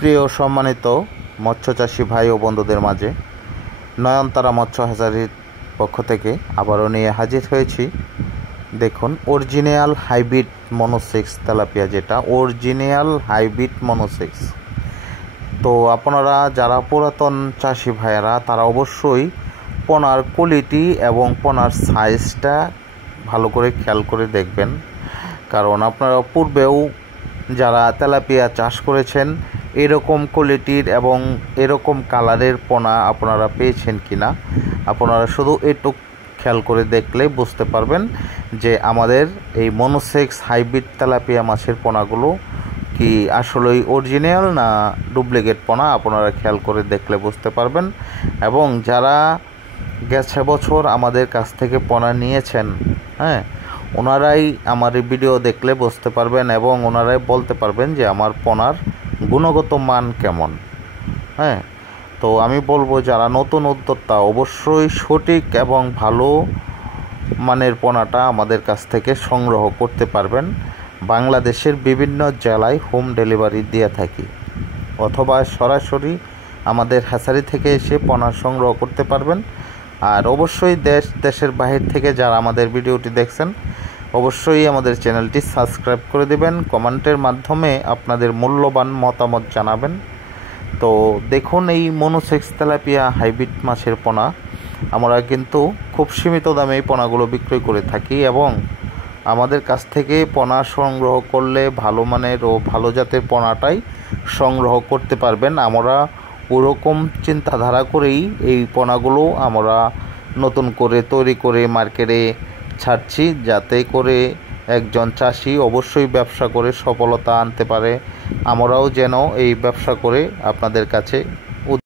প্রিয় সম্মানিত মৎস্যচাষী ভাই ও বন্ধুদের মাঝে নয়নতারা মৎস্য হ্যাচারির পক্ষ থেকে আবারও নিয়ে হাজির হয়েছি। দেখুন, অরিজিনাল হাইব্রিড মনোসেক্স তেলাপিয়া, যেটা অরিজিনাল হাইব্রিড মনোসেক্স। তো আপনারা যারা পুরাতন চাষি ভাইয়েরা তারা অবশ্যই পোনার কোয়ালিটি এবং পোনার সাইজটা ভালো করে খেয়াল করে দেখবেন, কারণ আপনারা পূর্বেও যারা তেলাপিয়া চাষ করেছেন এরকম কোয়ালিটির এবং এরকম কালারের পোনা আপনারা পেয়েছেন কিনা, আপনারা শুধু একটু খেয়াল করে দেখলে বুঝতে পারবেন যে আমাদের এই মনোসেক্স হাইব্রিড তেলাপিয়া মাছের পোনাগুলো কি আসলেই অরিজিনাল না ডুপ্লিকেট পোনা, আপনারা খেয়াল করে দেখলে বুঝতে পারবেন। এবং যারা গেছে বছর আমাদের কাছ থেকে পোনা নিয়েছেন, ওনারাই আমার এই ভিডিও দেখলে বুঝতে পারবেন এবং ওনারাই বলতে পারবেন যে আমার পোনার গুণগত মান কেমন। তো আমি বলবো যারা নতুন উদ্যোক্তা অবশ্যই সঠিক এবং ভালো মানের পোনাটা আমাদের কাছ থেকে সংগ্রহ করতে পারবেন। বাংলাদেশের বিভিন্ন জেলায় হোম ডেলিভারি দিয়ে থাকি, অথবা সরাসরি আমাদের হ্যাচারি থেকে এসে পোনা সংগ্রহ করতে পারবেন। আর অবশ্যই দেশের বাহির থেকে যারা আমাদের ভিডিওটি দেখছেন অবশ্যই আমাদের চ্যানেলটি সাবস্ক্রাইব করে দেবেন, কমেন্টের মাধ্যমে আপনাদের মূল্যবান মতামত জানাবেন। তো দেখুন, এই মনোসেক্স তেলাপিয়া হাইব্রিড মাছের পোনা আমরা কিন্তু খুব সীমিত দামে এই পোনাগুলো বিক্রয় করে থাকি এবং আমাদের কাছ থেকে পোনা সংগ্রহ করলে ভালো মানের ও ভালো জাতের পোনাটাই সংগ্রহ করতে পারবেন। আমরা ওরকম চিন্তাধারা করেই এই পোনাগুলো আমরা নতুন করে তৈরি করে মার্কেটে ছাড়ছি, যাতে করে একজন চাষি অবশ্যই ব্যবসা করে সফলতা আনতে পারে। আমরাও যেন এই ব্যবসা করে আপনাদের কাছে